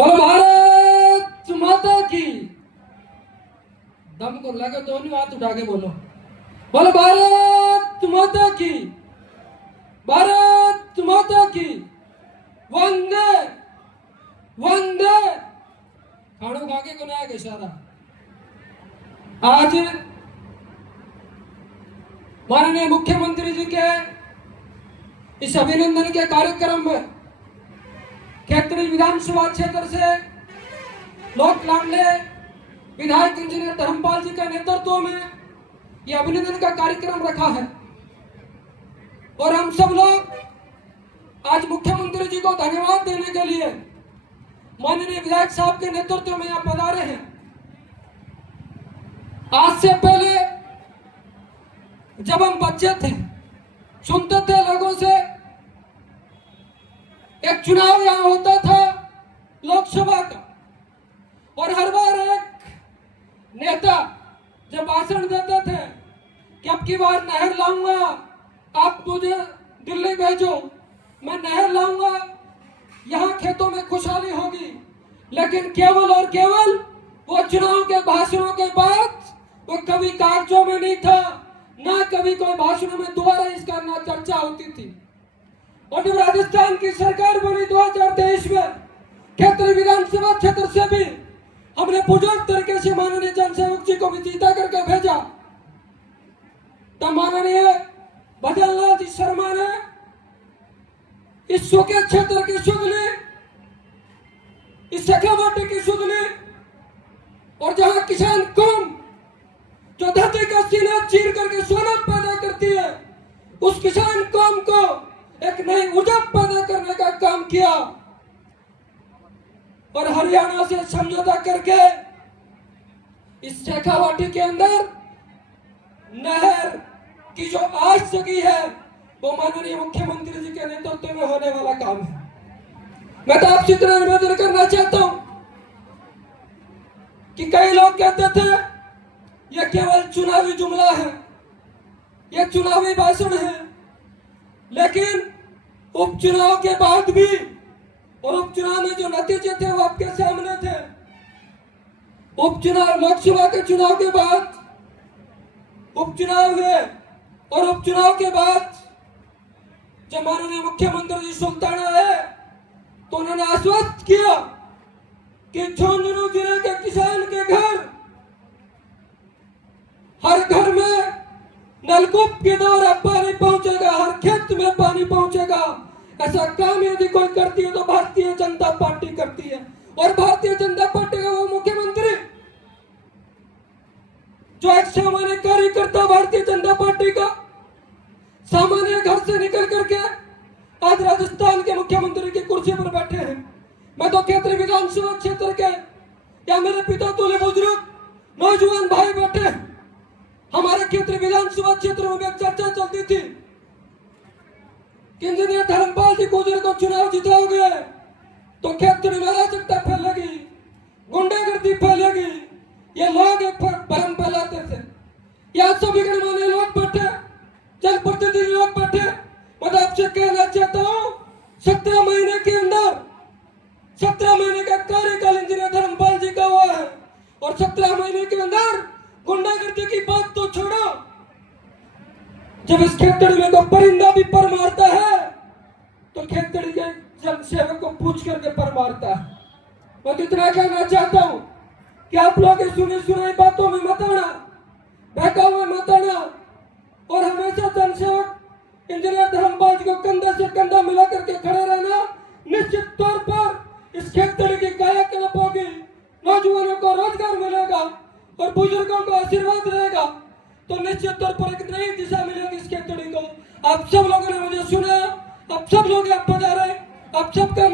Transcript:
बोलो भारत माता की। दम को लगे दोनों हाथ उठा के बोलो, बोलो भारत माता की, भारत माता की, वंदे वंदे। खाड़ो खाके को नया इशारा। आज माननीय मुख्यमंत्री जी के इस अभिनंदन के कार्यक्रम में खेतड़ी विधानसभा क्षेत्र से लोक लाडले विधायक इंजीनियर धर्मपाल जी के नेतृत्व में यह अभिनंदन का कार्यक्रम रखा है और हम सब लोग आज मुख्यमंत्री जी को धन्यवाद देने के लिए माननीय विधायक साहब के नेतृत्व में यहाँ पधारे हैं। आज से पहले जब हम बच्चे थे सुनते थे लोगों से, एक चुनाव यहाँ होता था लोकसभा का और हर बार एक नेता जब भाषण देते थे कि अब की बार नहर लाऊंगा, आप मुझे दिल्ली भेजो, मैं नहर लाऊंगा, यहाँ खेतों में खुशहाली होगी। लेकिन केवल और केवल वो चुनाव के भाषणों के बाद वो कभी कागजों में नहीं था, ना कभी कोई भाषणों में दोबारा इसका ना चर्चा होती थी। और जब राजस्थान की सरकार बनी 2023 में खेतड़ी विधानसभा क्षेत्र से भी हमने पुरजोर तरीके से माननीय जनसेवक जी को भी जीता करके भेजा, तब माननीय भजनलाल जी शर्मा ने इस सूखे क्षेत्र की सुध ली, इस शेखावाटी की सुध ली और जहां किसान कौम जो धरती का सीना चीर करके सोना पैदा करती है, उस किसान कौम को एक नई ऊर्जा पैदा करने का काम किया और हरियाणा से समझौता करके इस शेखावाटी के अंदर नहर की जो आज सगी है वो माननीय मुख्यमंत्री जी के नेतृत्व में होने वाला काम है। मैं तो आपसे इतना निवेदन करना चाहता हूं कि कई लोग कहते थे यह केवल चुनावी जुमला है, यह चुनावी भाषण है, लेकिन उपचुनाव के बाद भी और उपचुनाव में जो नतीजे थे वो आपके सामने थे। उपचुनाव लोकसभा के चुनाव के बाद उपचुनाव हुए और उपचुनाव के बाद जब माननीय मुख्यमंत्री जी सुल्ताना आए तो उन्होंने आश्वस्त किया कि झुंझुनू जिले के किसान के घर हर घर में नलकूप के द्वारा पानी पहुंचेगा, हर खेत में पानी पहुंचेगा। ऐसा काम यदि कोई करती है तो भारतीय जनता पार्टी करती है और भारतीय जनता पार्टी का वो मुख्यमंत्री जो एक सामान्य कार्यकर्ता भारतीय जनता पार्टी का सामान्य घर से निकल करके आज राजस्थान के मुख्यमंत्री की कुर्सी पर बैठे हैं। मैं तो खेतड़ी विधानसभा क्षेत्र के या मेरे पिता तुल्य बुजुर्ग नौजवान भाई बैठे, हमारे खेतड़ी विधानसभा क्षेत्र में एक चर्चा चलती थी कि इंजीनियर धर्मपाल जी गुजर को चुनाव जिताओगे तो खेतड़ी में अराजकता फैलेगी, गुंडागर्दी फैलेगी। ये लोग एक भ्रम फैलाते थे। यहाँ सभी गणमान्य लोग बैठे, जनप्रतिनिधि लोग बैठे। मैं आपसे कहना चाहता हूँ 17 महीने के अंदर 17 महीने का कार्यकाल इंजीनियर धर्मपाल जी का हुआ है और 17 महीने के अंदर गुंडागर्दी की बात तो छोड़ो, जब इस खेतड़ी में तो परिंदा भी पर मारता है तो खेतड़ी के जनसेवक को पूछ करके पर मारता है। मैं तो इतना कहना चाहता हूं कि आप लोग सुनी सुनाई बातों में मत आना, बहकावे में मत आना और हमेशा जनसेवक इंजीनियर धर्मपाल जी को कंधे से कंधा मिला करके खड़े रहना। निश्चित तौर पर इस खेतड़ी की कायाकल्प होगी, नौजवानों को रोजगार मिलेगा और बुजुर्गों को आशीर्वाद रहेगा, तो निश्चित तौर पर एक नई दिशा मिलेगी इस खेतड़ी को। आप सब लोगों ने मुझे सुना, आप सब लोग यहाँ पधारे, आप सबका